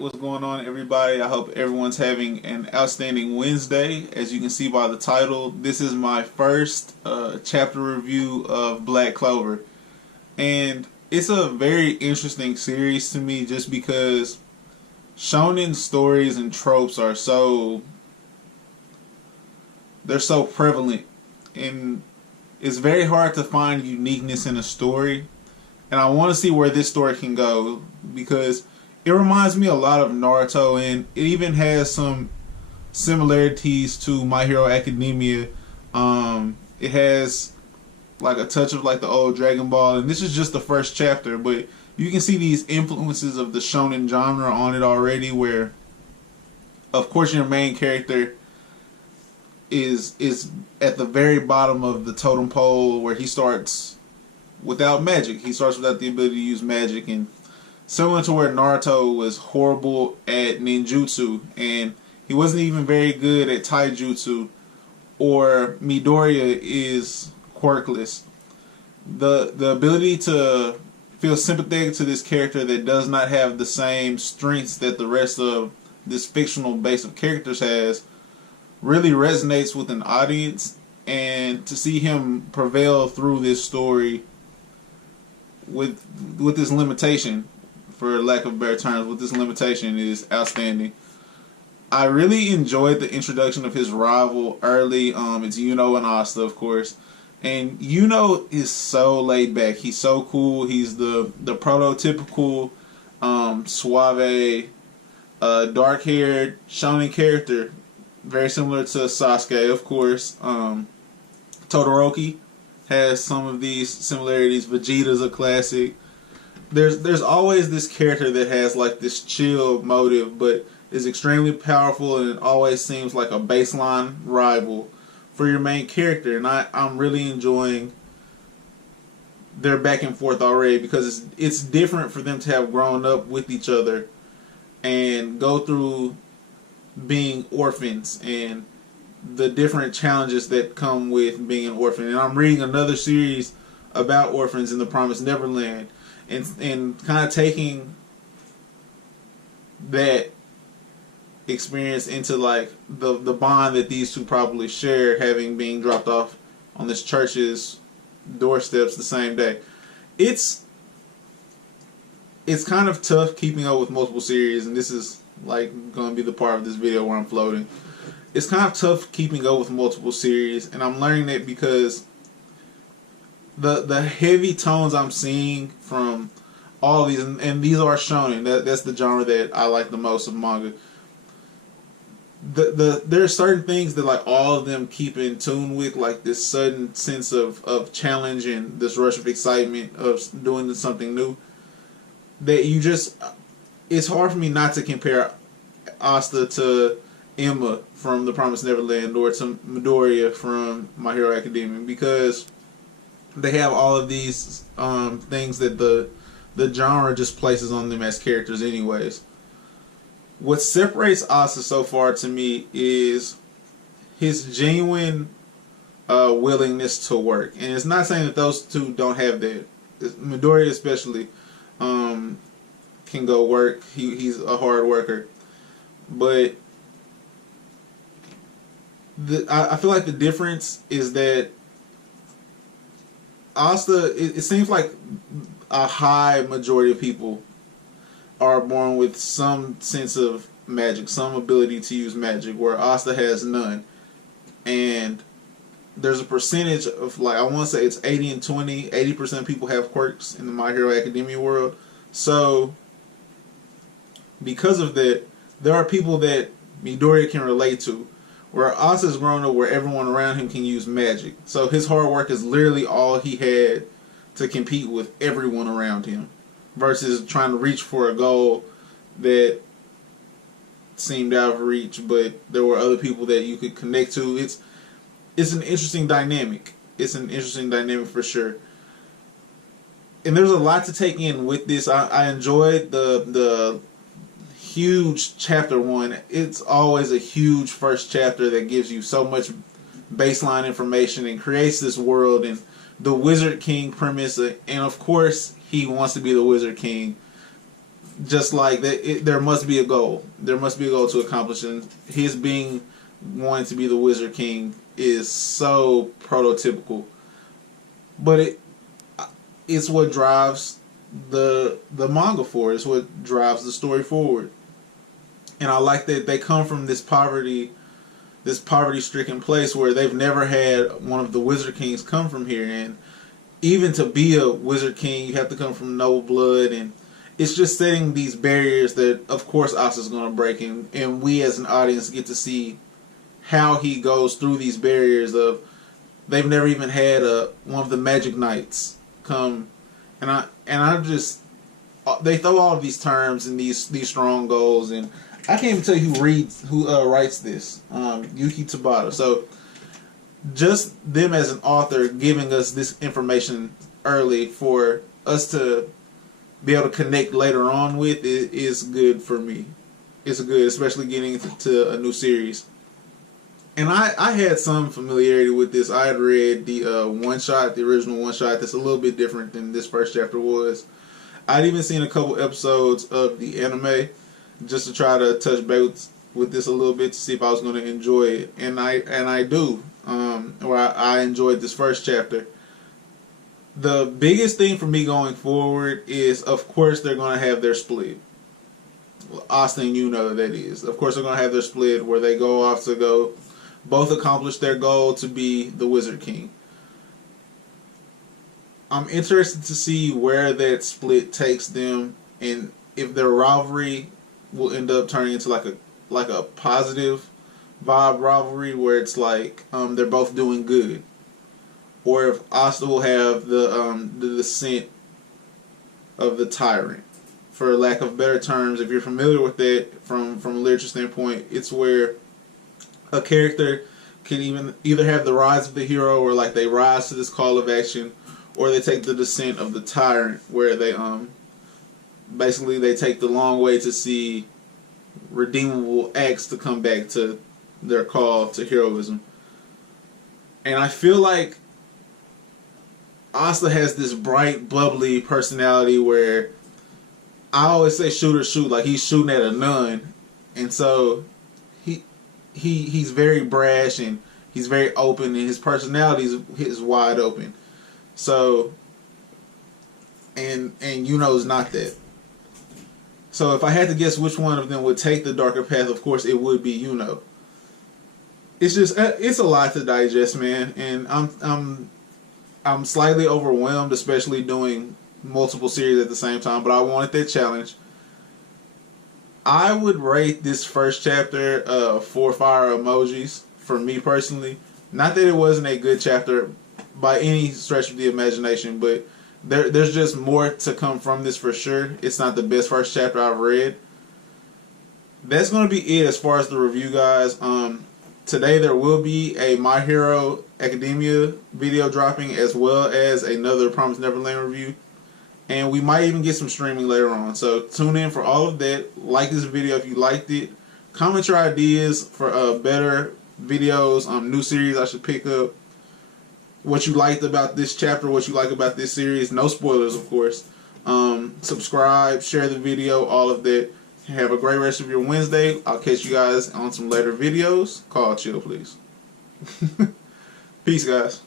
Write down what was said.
what's going on, everybody? I hope everyone's having an outstanding Wednesday. As you can see by the title, this is my first chapter review of Black Clover. And it's a very interesting series to me just because shonen stories and tropes are they're so prevalent. And it's very hard to find uniqueness in a story. And I want to see where this story can go because it reminds me a lot of Naruto, and it even has some similarities to My Hero Academia. It has like a touch of like the old Dragon Ball, and this is just the first chapter, but you can see these influences of the shonen genre on it already, where of course your main character is at the very bottom of the totem pole, where he starts without magic. He starts without the ability to use magic, and similar to where Naruto was horrible at ninjutsu, and he wasn't even very good at taijutsu, or Midoriya is quirkless. The ability to feel sympathetic to this character that does not have the same strengths that the rest of this fictional base of characters has really resonates with an audience, and to see him prevail through this story with this limitation, for lack of better terms, with this limitation, is outstanding. I really enjoyed the introduction of his rival early. It's Yuno and Asta, of course. And Yuno is so laid back. He's so cool. He's the prototypical suave, dark-haired shonen character. Very similar to Sasuke, of course. Todoroki has some of these similarities. Vegeta's a classic. There's always this character that has like this chill motive, but is extremely powerful, and it always seems like a baseline rival for your main character. And I'm really enjoying their back and forth already, because it's different for them to have grown up with each other and go through being orphans and the different challenges that come with being an orphan. And I'm reading another series about orphans in the Promised Neverland, and kind of taking that experience into like the bond that these two probably share, having being dropped off on this church's doorsteps the same day. It's kind of tough keeping up with multiple series, and this is like going to be the part of this video where I'm floating. It's kind of tough keeping up with multiple series, and I'm learning that because the heavy tones I'm seeing from all of these, and these are shonen. That's the genre that I like the most of manga. There are certain things that like all of them keep in tune with, like this sudden sense of challenge and this rush of excitement of doing something new. That you just, it's hard for me not to compare Asta to Emma from The Promised Neverland, or to Midoriya from My Hero Academia, because they have all of these things that the genre just places on them as characters anyways. What separates Asta so far to me is his genuine willingness to work. And it's not saying that those two don't have that. Midoriya especially can go work. He's a hard worker. But I feel like the difference is that Asta, it seems like a high majority of people are born with some sense of magic, some ability to use magic, where Asta has none. And there's a percentage of, like, I want to say it's 80 and 20. 80% of people have quirks in the My Hero Academia world. So because of that, there are people that Midoriya can relate to, where Asta's grown up where everyone around him can use magic. So his hard work is literally all he had to compete with everyone around him, versus trying to reach for a goal that seemed out of reach, but there were other people that you could connect to. It's an interesting dynamic. It's an interesting dynamic for sure. And there's a lot to take in with this. I enjoyed the huge chapter 1. It's always a huge first chapter that gives you so much baseline information and creates this world and the Wizard King premise. And of course, he wants to be the Wizard King. just like that, there must be a goal. There must be a goal to accomplish, and his being wanting to be the Wizard King is so prototypical. But it's what drives the manga forward. It's what drives the story forward. And I like that they come from this poverty stricken place where they've never had one of the Wizard Kings come from here. And even to be a Wizard King, you have to come from noble blood, and it's just setting these barriers that, of course, Asa's going to break, and we as an audience get to see how he goes through these barriers of they've never even had one of the Magic Knights come, and I just they throw all of these terms and these strong goals, and I can't even tell you who writes this, Yuki Tabata. So just them as an author giving us this information early for us to be able to connect later on with it is good for me. It's good, especially getting into a new series. And I had some familiarity with this. I had read the one-shot, the original one-shot, that's a little bit different than this first chapter was. I'd even seen a couple episodes of the anime just to try to touch base with this a little bit to see if I was going to enjoy it. And I do. I enjoyed this first chapter. The biggest thing for me going forward is, of course, they're going to have their split. Austin, you know that is. Of course, they're going to have their split where they go off to go both accomplish their goal to be the Wizard King. I'm interested to see where that split takes them, and if their rivalry will end up turning into like a positive vibe rivalry where it's like they're both doing good, or if Asta will have the descent of the tyrant, for lack of better terms. If you're familiar with that from a literature standpoint, it's where a character can either have the rise of the hero, or like they rise to this call of action, or they take the descent of the tyrant, where they basically they take the long way to see redeemable acts to come back to their call to heroism. And I feel like Asta has this bright, bubbly personality where I always say shoot or shoot, like he's shooting at a nun, and so he's very brash and he's very open, and his personality is wide open. So and Yuno's not that. So if I had to guess which one of them would take the darker path, of course it would be Yuno. It's just it's a lot to digest, man, and I'm slightly overwhelmed, especially doing multiple series at the same time, but I wanted that challenge. I would rate this first chapter 4 fire emojis for me personally. Not that it wasn't a good chapter by any stretch of the imagination, but there's just more to come from this for sure. It's not the best first chapter I've read. That's going to be it as far as the review, guys. Today there will be a My Hero Academia video dropping, as well as another Promised Neverland review. And we might even get some streaming later on. So tune in for all of that. Like this video if you liked it. Comment your ideas for better videos, new series I should pick up. What you liked about this chapter, what you like about this series. No spoilers, of course. Subscribe, share the video, all of that. Have a great rest of your Wednesday. I'll catch you guys on some later videos. Call chill, please. Peace, guys.